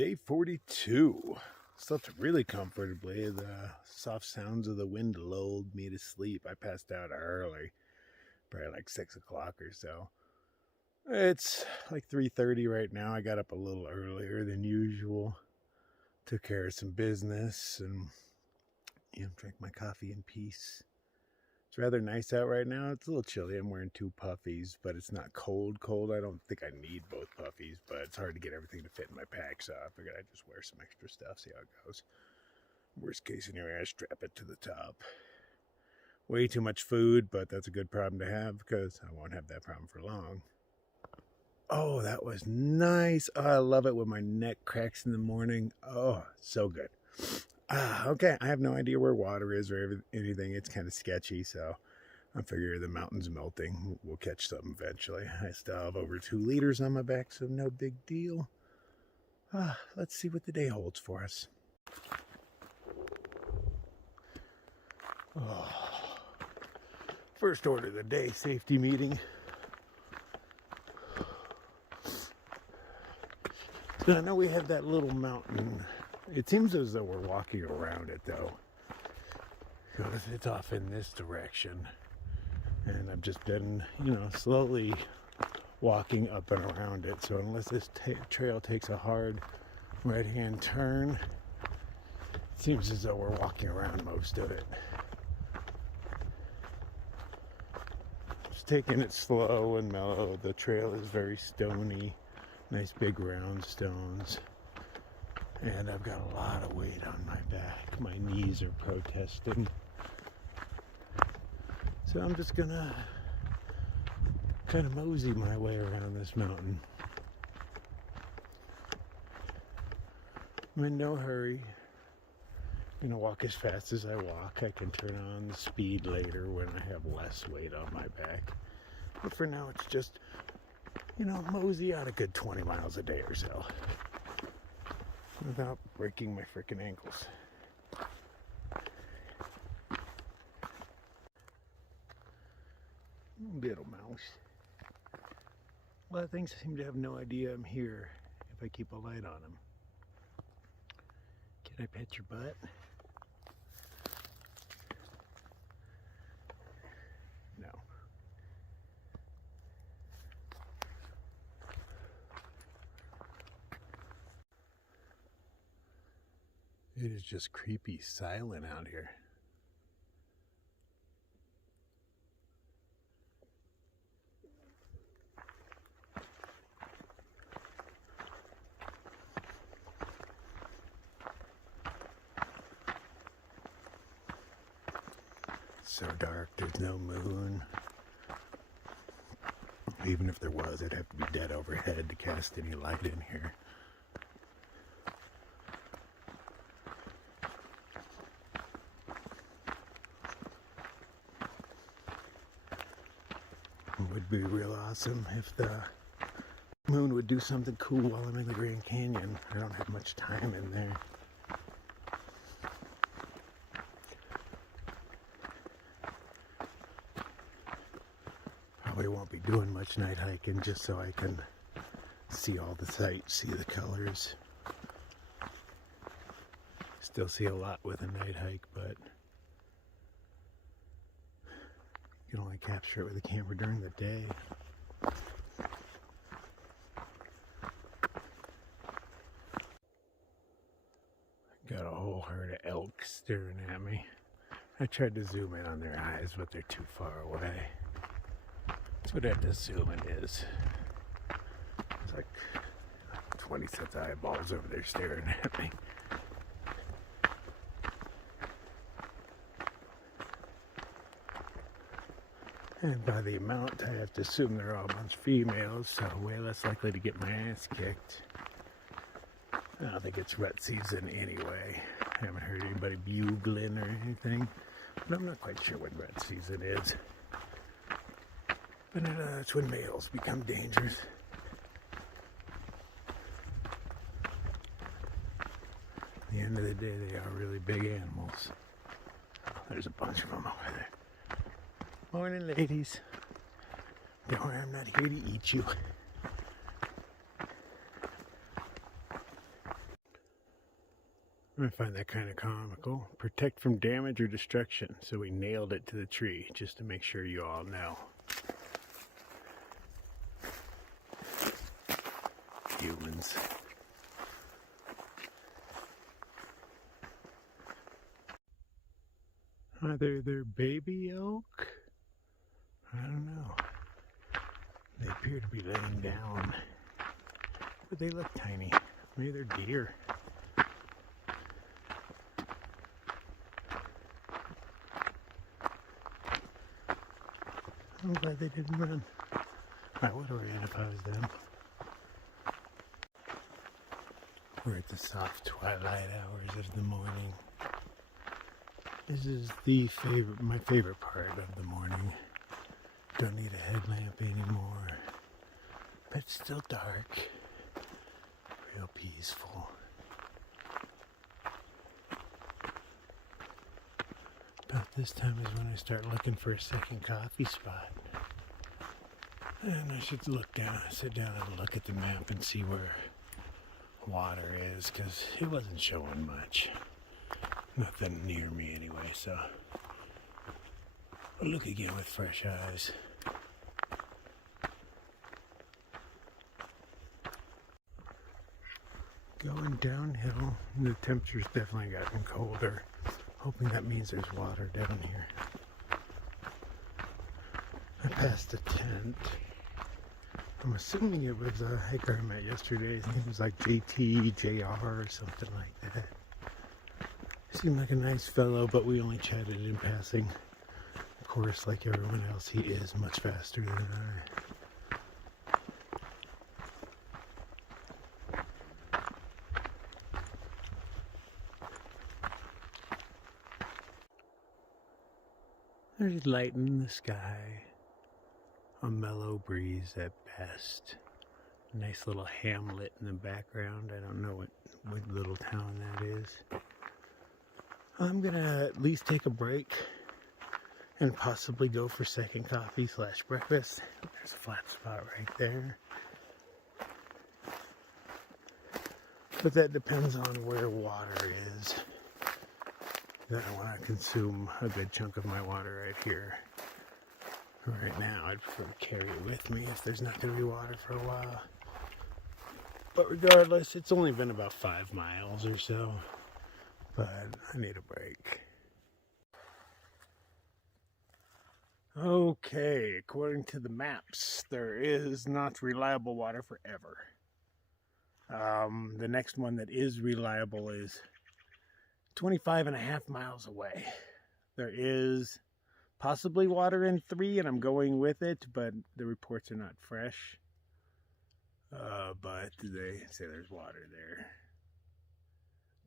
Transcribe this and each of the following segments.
Day 42. Slept really comfortably. The soft sounds of the wind lulled me to sleep. I passed out early, probably like 6 o'clock or so. It's like 3:30 right now. I got up a little earlier than usual. Took care of some business and drank my coffee in peace. It's rather nice out right now. It's a little chilly. I'm wearing 2 puffies, but it's not cold. I don't think I need both puffies, but it's hard to get everything to fit in my pack, so I figured I'd just wear some extra stuff, see how it goes. Worst case scenario, I strap it to the top. Way too much food, but that's a good problem to have because I won't have that problem for long. Oh, that was nice. Oh, I love it when my neck cracks in the morning. Oh, so good. Okay, I have no idea where water is or anything. It's kind of sketchy, so I figure the mountain's melting. We'll catch something eventually. I still have over 2 liters on my back, so no big deal. Let's see what the day holds for us. First order of the day, safety meeting. So I know we have that little mountain. It seems as though we're walking around it, though, because it's off in this direction. And I've just been, slowly walking up and around it. So unless this trail takes a hard right-hand turn, it seems as though we're walking around most of it. Just taking it slow and mellow. The trail is very stony, nice big round stones. And I've got a lot of weight on my back. My knees are protesting. So I'm just gonna kind of mosey my way around this mountain. I'm in no hurry. I'm gonna walk as fast as I walk. I can turn on the speed later when I have less weight on my back. But for now, it's just, mosey out a good 20 miles a day or so, without breaking my frickin' ankles. Little mouse. A lot of things seem to have no idea I'm here if I keep a light on them. Can I pet your butt? No. It is just creepy silent out here. So dark, there's no moon. Even if there was, it'd have to be dead overhead to cast any light in here. It would be real awesome if the moon would do something cool while I'm in the Grand Canyon. I don't have much time in there. Probably won't be doing much night hiking just so I can see all the sights, see the colors. Still see a lot with a night hike, but you can only capture it with a camera during the day. Got a whole herd of elk staring at me. I tried to zoom in on their eyes, but they're too far away. That's what that zooming is. It's like 20 sets of eyeballs over there staring at me. And by the amount, I have to assume they're all a bunch of females, so way less likely to get my ass kicked. I don't think it's rut season anyway. I haven't heard anybody bugling or anything, but I'm not quite sure when rut season is. But that's when males become dangerous. At the end of the day, they are really big animals. There's a bunch of them over there. Morning, ladies. Don't worry, I'm not here to eat you. I find that kind of comical. Protect from damage or destruction. So we nailed it to the tree, just to make sure you all know. Humans. Are there baby elk? I don't know. They appear to be laying down, but they look tiny. Maybe they're deer. I'm glad they didn't run. Alright, what do I end if I was them? We're at the soft twilight hours of the morning. This is my favorite part of the morning. Don't need a headlamp anymore. But it's still dark. Real peaceful. About this time is when I start looking for a second coffee spot. And I should sit down and look at the map and see where water is, because it wasn't showing much. Nothing near me anyway, so I'll look again with fresh eyes. Going downhill, the temperature's definitely gotten colder. Hoping that means there's water down here. I passed a tent. I'm assuming it was a hiker I met yesterday. I think it was like JT, JR, or something like that. He seemed like a nice fellow, but we only chatted in passing. Of course, like everyone else, he is much faster than I. There's light in the sky. A mellow breeze at best. Nice little hamlet in the background. I don't know what little town that is. I'm gonna at least take a break and possibly go for second coffee / breakfast. There's a flat spot right there. But that depends on where water is. Then I want to consume a good chunk of my water right here. Right now, I'd prefer to carry it with me if there's not going to be water for a while. But regardless, it's only been about 5 miles or so. But I need a break. Okay, according to the maps, there is not reliable water forever. The next one that is reliable is 25.5 miles away. There is possibly water in 3, and I'm going with it, but the reports are not fresh. But they say there's water there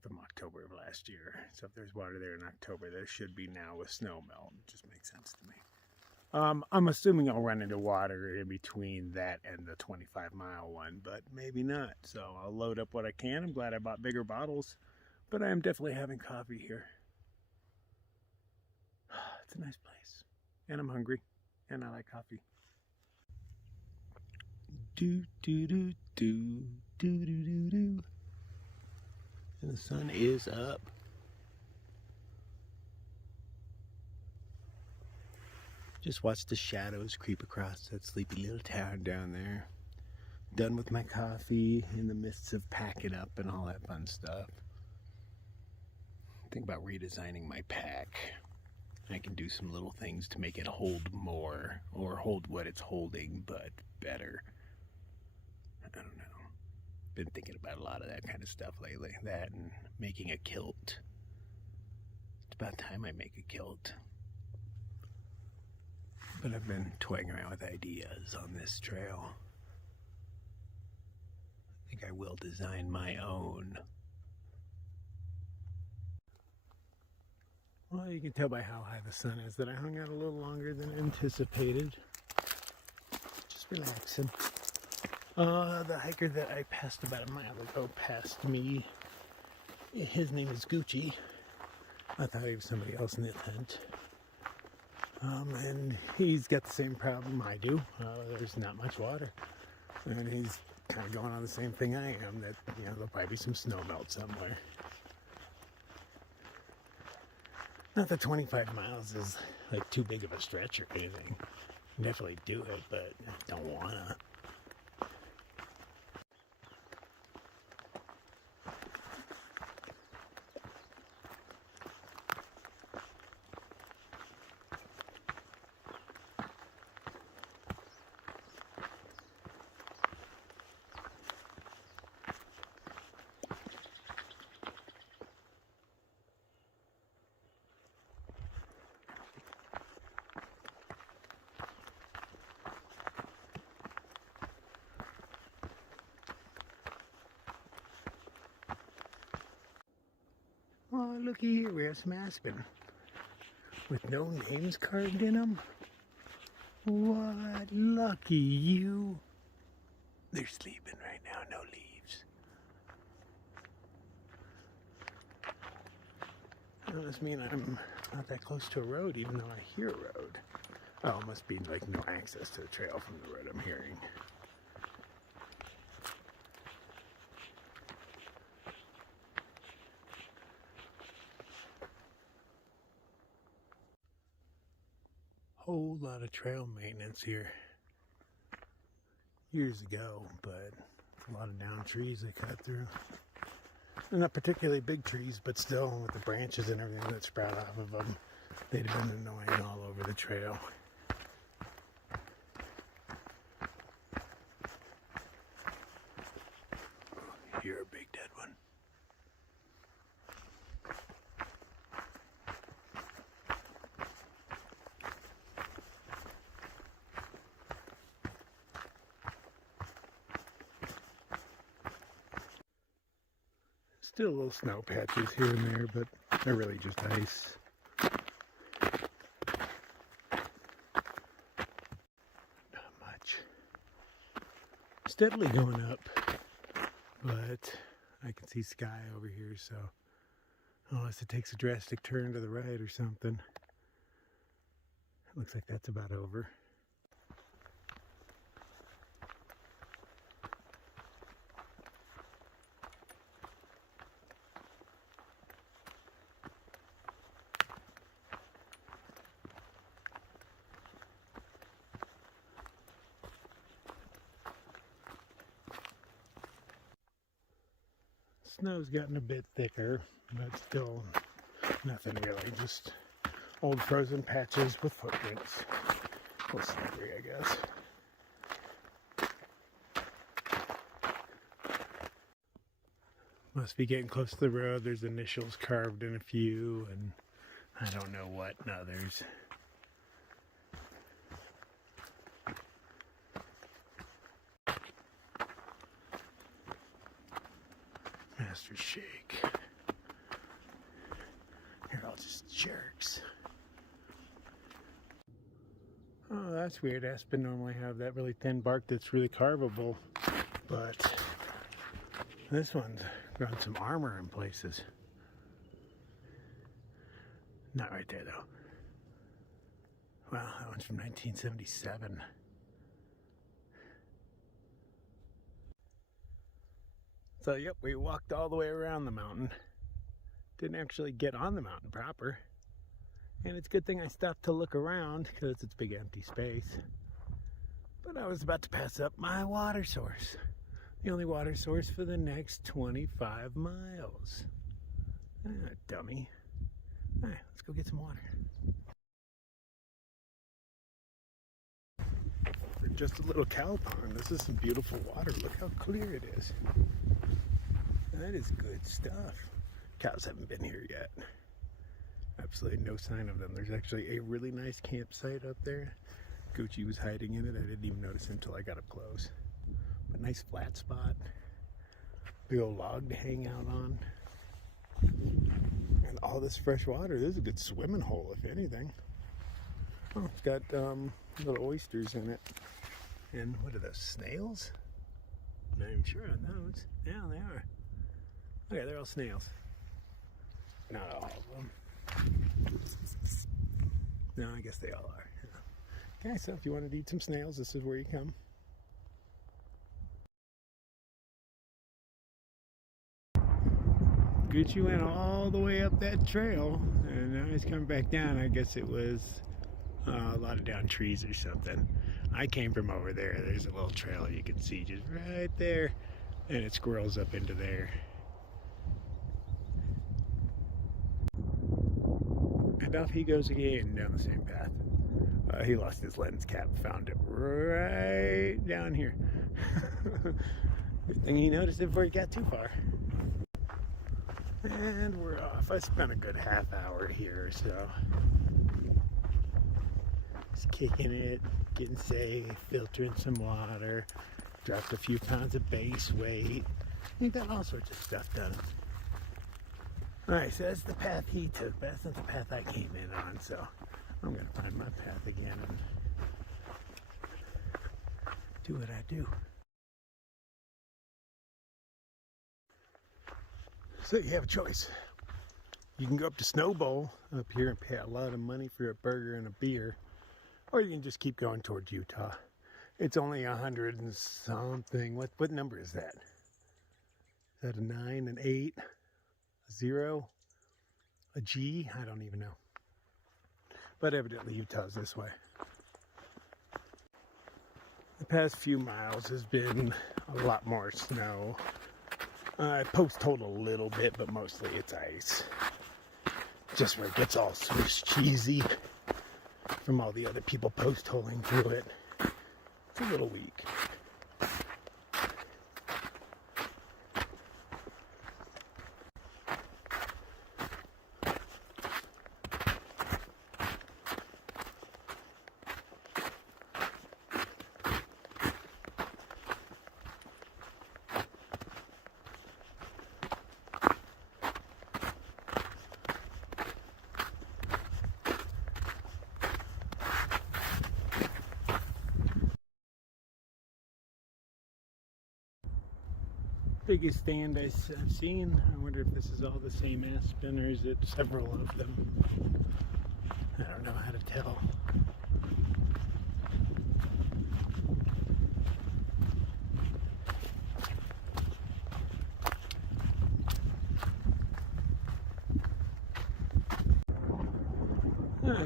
from October of last year. So if there's water there in October, there should be now with snow melt. It just makes sense to me. I'm assuming I'll run into water in between that and the 25-mile one, but maybe not. So I'll load up what I can. I'm glad I bought bigger bottles, but I am definitely having coffee here. It's a nice place, and I'm hungry, and I like coffee. Do do do do do do do do. And the sun is up. Just watch the shadows creep across that sleepy little town down there. Done with my coffee, in the midst of packing up and all that fun stuff. Think about redesigning my pack. I can do some little things to make it hold more, or hold what it's holding, but better. I don't know. Been thinking about a lot of that kind of stuff lately. That and making a kilt. It's about time I make a kilt. But I've been toying around with ideas on this trail. I think I will design my own. Well, you can tell by how high the sun is that I hung out a little longer than anticipated. Just relaxing. The hiker that I passed about a mile ago passed me. His name is Gucci. I thought he was somebody else in the tent. And he's got the same problem I do. There's not much water. And he's kind of going on the same thing I am, that, there'll probably be some snow melt somewhere. Not that 25 miles is like too big of a stretch or anything. Definitely do it, but I don't wanna. Oh, looky here, we have some aspen with no names carved in them. What? Lucky you. They're sleeping right now, no leaves. That must mean I'm not that close to a road, even though I hear a road. Oh, it must be like no access to the trail from the road I'm hearing. Whole lot of trail maintenance here. Years ago, but a lot of down trees they cut through. They're not particularly big trees, but still with the branches and everything that sprout off of them, they'd have been annoying all over the trail. You're a big dead one. Still little snow patches here and there, but they're really just ice. Not much. Steadily going up, but I can see sky over here, so unless it takes a drastic turn to the right or something, it looks like that's about over. Snow's gotten a bit thicker, but still nothing really, just old frozen patches with footprints. A little slippery, I guess. Must be getting close to the road. There's initials carved in a few, and I don't know what in others. Master Shake. You're all just jerks. Oh, that's weird. Aspen normally have that really thin bark that's really carvable, but this one's grown some armor in places. Not right there though. Wow, that one's from 1977. So, yep, we walked all the way around the mountain. Didn't actually get on the mountain proper. And it's a good thing I stopped to look around because it's a big empty space. But I was about to pass up my water source. The only water source for the next 25 miles. Ah, dummy. All right, let's go get some water. For just a little cow pond, this is some beautiful water. Look how clear it is. That is good stuff. Cows haven't been here yet. Absolutely no sign of them. There's actually a really nice campsite up there. Gucci was hiding in it. I didn't even notice him until I got up close. But nice flat spot. Big old log to hang out on. And all this fresh water. This is a good swimming hole, if anything. Oh, it's got little oysters in it. And what are those, snails? I'm not even sure on those. Yeah, they are. Okay, they're all snails. Not all of them. No, I guess they all are. Yeah. Okay, so if you wanted to eat some snails, this is where you come. Gucci went all the way up that trail, And now he's coming back down. I guess it was a lot of down trees or something. I came from over there. There's a little trail you can see just right there, and it squirrels up into there. And off he goes again down the same path. He lost his lens cap, found it right down here. Good thing he noticed it before he got too far. And we're off. I spent a good half hour here or so. Just kicking it, getting safe, filtering some water, dropped a few pounds of base weight. We got all sorts of stuff done. Alright, so that's the path he took, but that's not the path I came in on, so I'm going to find my path again and do what I do. So you have a choice. You can go up to Snowbowl up here and pay a lot of money for a burger and a beer, or you can just keep going towards Utah. It's only 100 and something. What number is that? Is that a 9, an 8, a 0, a G? I don't even know. But evidently Utah's this way. The past few miles has been a lot more snow. I post-holed a little bit, but mostly it's ice. Just where it gets all Swiss cheesy from all the other people post-holing through it. It's a little weak. Biggest stand I've seen. I wonder if this is all the same aspen or is it several of them. I don't know how to tell.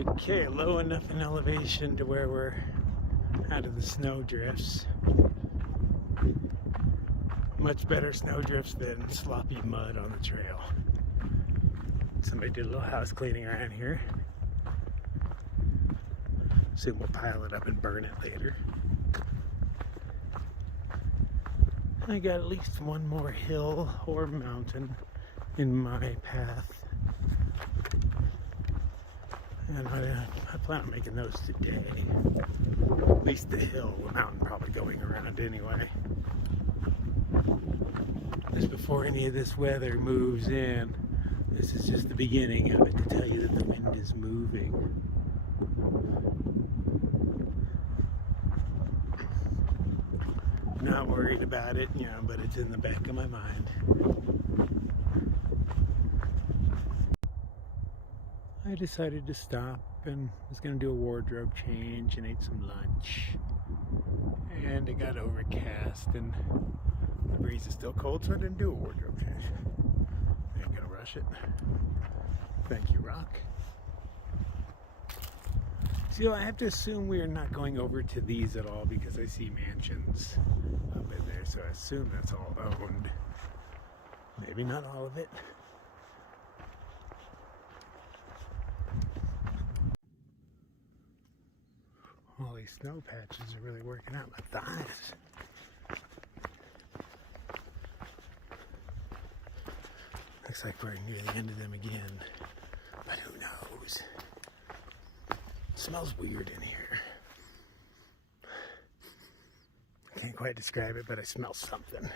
Okay, low enough in elevation to where we're out of the snow drifts. Much better snow drifts than sloppy mud on the trail. Somebody did a little house cleaning around here. Soon we'll pile it up and burn it later. I got at least one more hill or mountain in my path. And I plan on making those today. At least the hill, the mountain probably going around anyway. Just before any of this weather moves in, this is just the beginning of it to tell you that the wind is moving. Not worried about it, but it's in the back of my mind. I decided to stop and was going to do a wardrobe change and ate some lunch. And it got overcast and the breeze is still cold, so I didn't do a wardrobe change. I ain't gonna rush it. Thank you, Rock. So I have to assume we are not going over to these at all because I see mansions up in there, so I assume that's all owned. Maybe not all of it. All these snow patches are really working out my thighs. Looks like we're near the end of them again, but who knows? It smells weird in here. I can't quite describe it, but I smell something.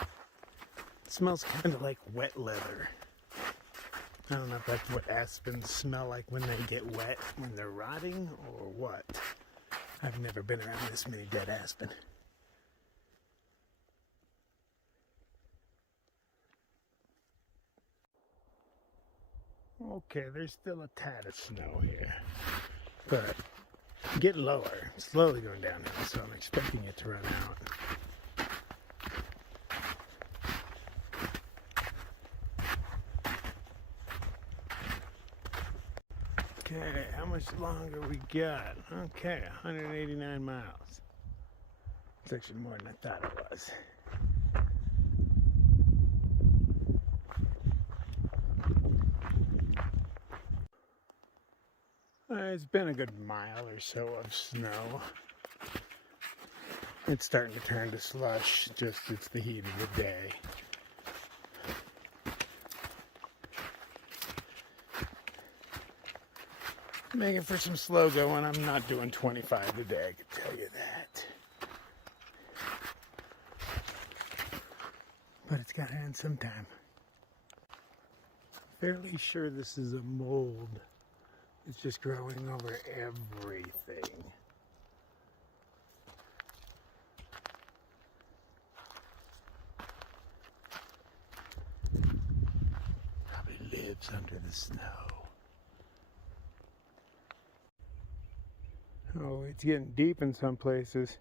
It smells kind of like wet leather. I don't know if that's what aspens smell like when they get wet, when they're rotting, or what. I've never been around this many dead aspen. Okay, there's still a tad of snow here, but getting lower, slowly going downhill, so I'm expecting it to run out. Okay, how much longer we got? Okay, 189 miles. It's actually more than I thought it was. It's been a good mile or so of snow. It's starting to turn to slush, just it's the heat of the day. Making for some slow going. I'm not doing 25 a day, I can tell you that. But it's gotta end sometime. Fairly sure this is a mold. It's just growing over everything. Probably lives under the snow. Oh, it's getting deep in some places.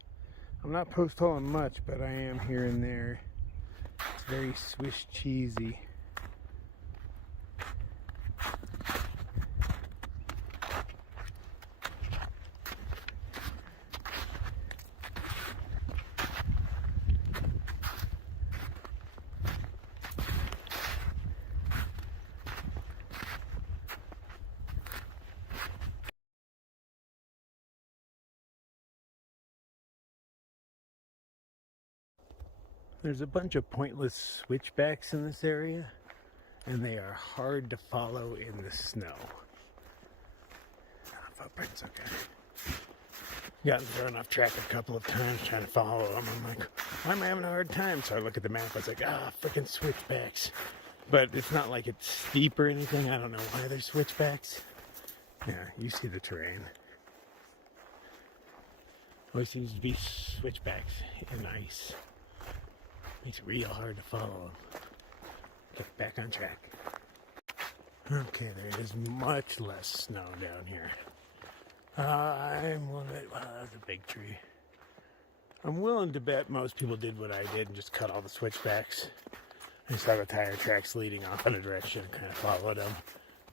I'm not post-holing much, but I am here and there. It's very Swiss cheesy. There's a bunch of pointless switchbacks in this area, and they are hard to follow in the snow. Footprints, okay. Gotten thrown off track a couple of times trying to follow them. I'm like, why am I having a hard time? So I look at the map, I was like, freaking switchbacks. But it's not like it's steep or anything. I don't know why there's switchbacks. Yeah, you see the terrain. Always seems to be switchbacks in ice. Makes it real hard to follow them. Get back on track. Okay, there is much less snow down here. I'm willing to bet, wow, that's a big tree. I'm willing to bet most people did what I did and just cut all the switchbacks. I saw the tire tracks leading off in a direction, kind of followed them,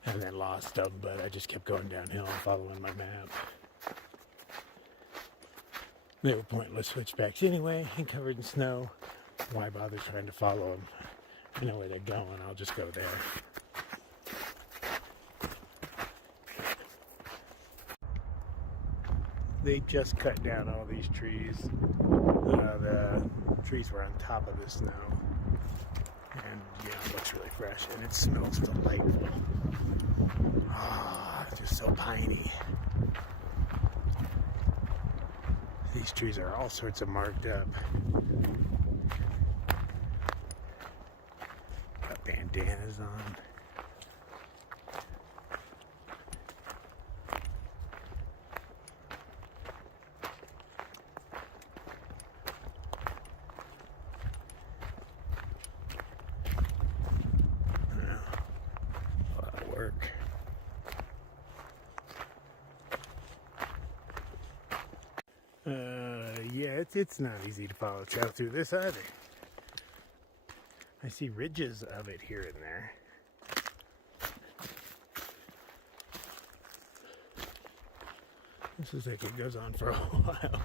and then lost them, but I just kept going downhill and following my map. They were pointless switchbacks anyway, and covered in snow. Why bother trying to follow them? I know where they're going, I'll just go there. They just cut down all these trees. The trees were on top of the snow. And yeah, it looks really fresh and it smells delightful. It's just so piney. These trees are all sorts of marked up. Got bandanas on. A lot of work. Yeah, it's not easy to follow trail through this either. I see ridges of it here and there. This is like it goes on for a while.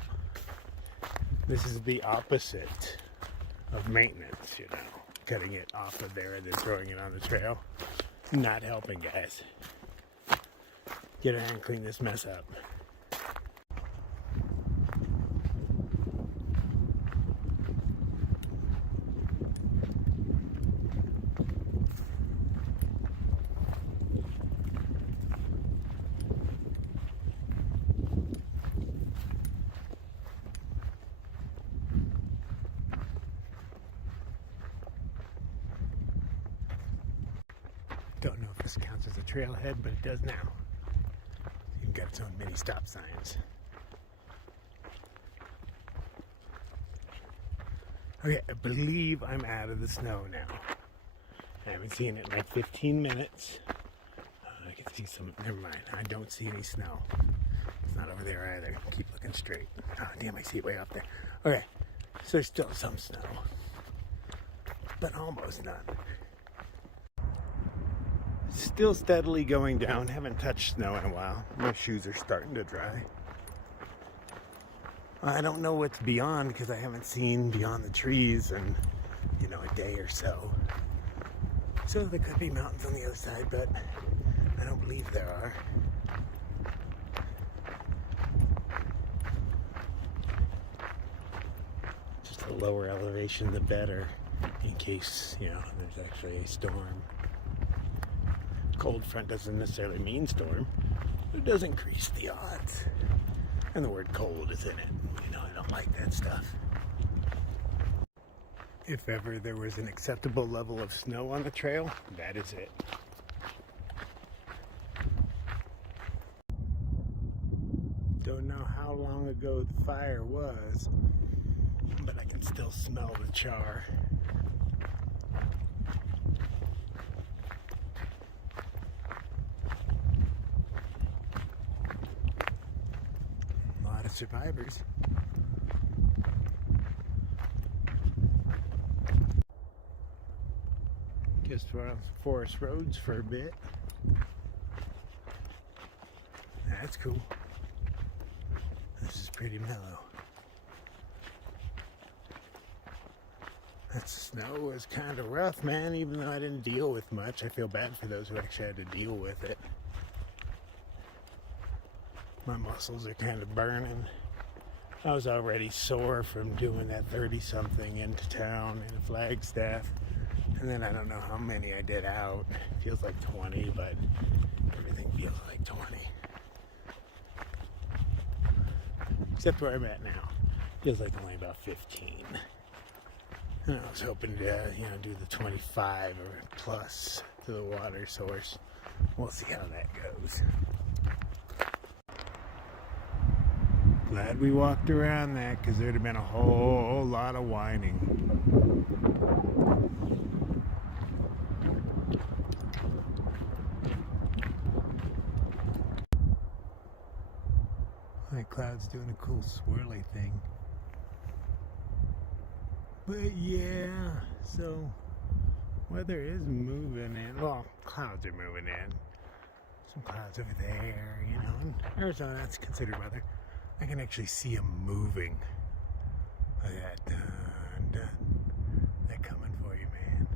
This is the opposite of maintenance, you know. Cutting it off of there and then throwing it on the trail. Not helping, guys. Get around and clean this mess up. Don't know if this counts as a trailhead, but it does now. It's even got its own mini stop signs. Okay, I believe I'm out of the snow now. I haven't seen it in like 15 minutes. I can see some, never mind, I don't see any snow. It's not over there either. Keep looking straight. Oh damn, I see it way up there. Okay, so there's still some snow, but almost none. Still steadily going down. Haven't touched snow in a while. My shoes are starting to dry. I don't know what's beyond because I haven't seen beyond the trees in, a day or so. So there could be mountains on the other side, but I don't believe there are. Just the lower elevation, the better, in case, there's actually a storm. Cold front doesn't necessarily mean storm, but it does increase the odds. And the word cold is in it. I don't like that stuff. If ever there was an acceptable level of snow on the trail, that is it. Don't know how long ago the fire was, but I can still smell the char. A lot of survivors. Just we're on forest roads for a bit. That's cool. This is pretty mellow. That snow was kind of rough, man, even though I didn't deal with much. I feel bad for those who actually had to deal with it. My muscles are kind of burning. I was already sore from doing that 30-something into town in Flagstaff. And then I don't know how many I did out. It feels like 20, but everything feels like 20. Except where I'm at now. Feels like only about 15. And I was hoping to, do the 25 or plus to the water source. We'll see how that goes. Glad we walked around that, because there'd have been a whole lot of whining. That cloud's doing a cool swirly thing. But yeah, so weather is moving in. Well, clouds are moving in. Some clouds over there, in Arizona, that's considered weather. I can actually see them moving. Look at that. Dun, dun. They're coming for you, man.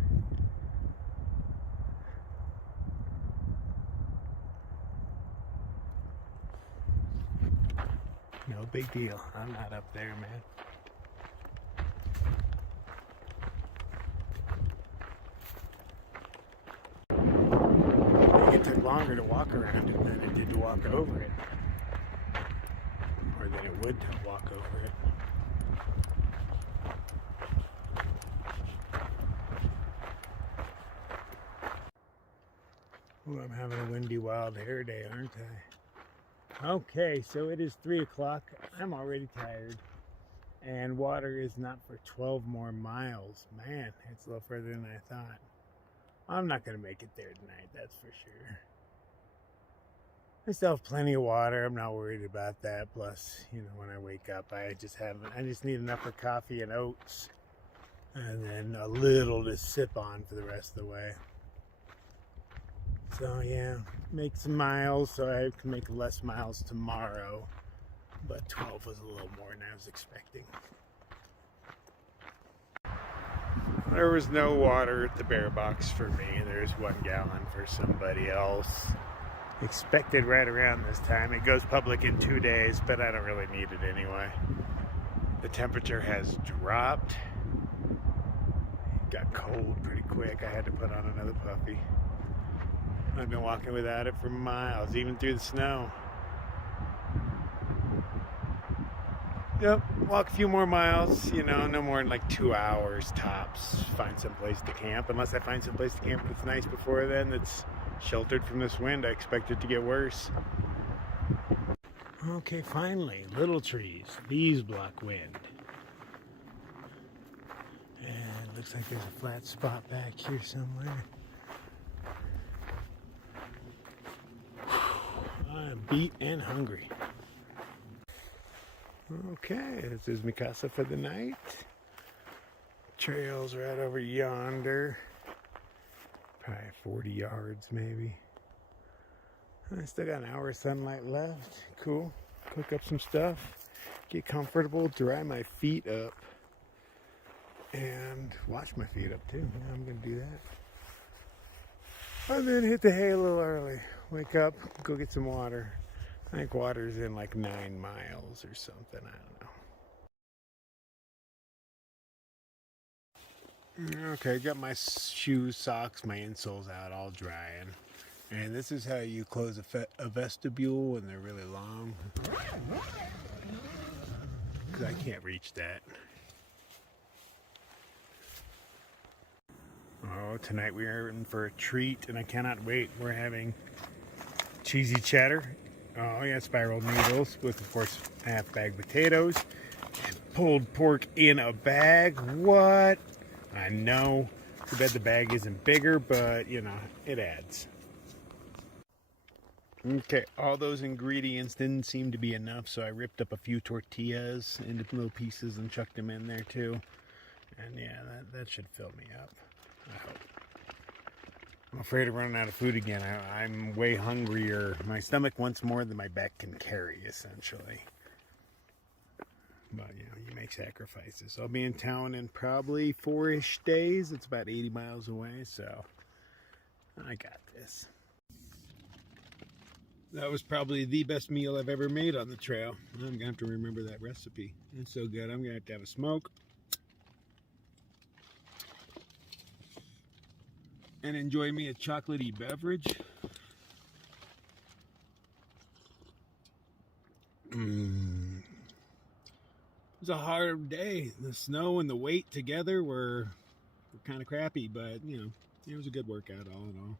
No big deal. I'm not up there, man. I think it took longer to walk around it than it did to walk over it. Or than it would to walk over it. Ooh, I'm having a windy, wild hair day, aren't I? Okay, so it is 3 o'clock. I'm already tired. And water is not for 12 more miles. Man, it's a little further than I thought. I'm not going to make it there tonight, that's for sure. I still have plenty of water. I'm not worried about that. Plus, when I wake up, I just need enough for coffee and oats. And then a little to sip on for the rest of the way. So yeah, make some miles so I can make less miles tomorrow. But 12 was a little more than I was expecting. There was no water at the bear box for me. There's 1 gallon for somebody else. Expected right around this time. It goes public in 2 days, but I don't really need it anyway. The temperature has dropped. It got cold pretty quick. I had to put on another puppy. I've been walking without it for miles, even through the snow. Yep, walk a few more miles, no more than like 2 hours tops. Find some place to camp. Unless I find some place to camp that's nice before then, that's sheltered from this wind. I expect it to get worse. Okay, finally, little trees. These block wind. And looks like there's a flat spot back here somewhere. I'm beat and hungry. Okay, this is Mikasa for the night. Trail's right over yonder. Probably 40 yards maybe. I still got an hour of sunlight left. Cool. Cook up some stuff. Get comfortable. Dry my feet up. And wash my feet up too. Yeah, I'm going to do that. And then hit the hay a little early. Wake up. Go get some water. I think water's in like 9 miles or something. I don't know. Okay, got my shoes, socks, my insoles out, all drying. And this is how you close a vestibule when they're really long. Because I can't reach that. Oh, tonight we are in for a treat, and I cannot wait. We're having cheesy cheddar. Oh yeah, spiral noodles with, of course, half-bag potatoes. And pulled pork in a bag. What? I know. Too bad the bag isn't bigger, but, you know, it adds. Okay, all those ingredients didn't seem to be enough, so I ripped up a few tortillas into little pieces and chucked them in there too. And yeah, that should fill me up, I hope. I'm afraid of running out of food again. I'm way hungrier. My stomach wants more than my back can carry, essentially. But, you know, you make sacrifices. I'll be in town in probably 4-ish days. It's about 80 miles away, so I got this. That was probably the best meal I've ever made on the trail. I'm going to have to remember that recipe. It's so good. I'm going to have a smoke. And enjoy me a chocolatey beverage. It was a hard day. The snow and the weight together were kind of crappy, but, you know, it was a good workout all in all.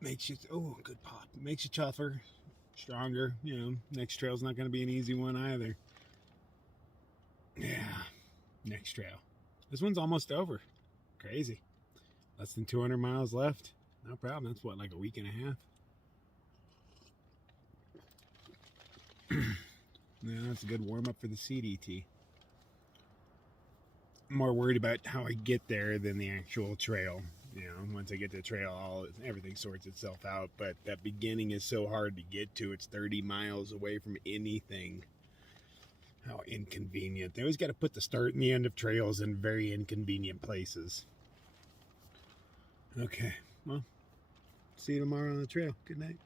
Makes you, oh, good pop. Makes you tougher, stronger. You know, next trail's not going to be an easy one either. Yeah, next trail. This one's almost over. Crazy. Less than 200 miles left. No problem. That's what, like a week and a half? Yeah, that's a good warm up for the CDT. I'm more worried about how I get there than the actual trail. You know, once I get to the trail, everything sorts itself out. But that beginning is so hard to get to. It's 30 miles away from anything. How inconvenient. They always got to put the start and the end of trails in very inconvenient places. Okay, well, see you tomorrow on the trail. Good night.